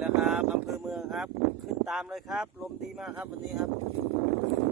แล้วครับอำเภอเมืองครับ ขึ้นตามเลยครับ ลมดีมากครับวันนี้ครับ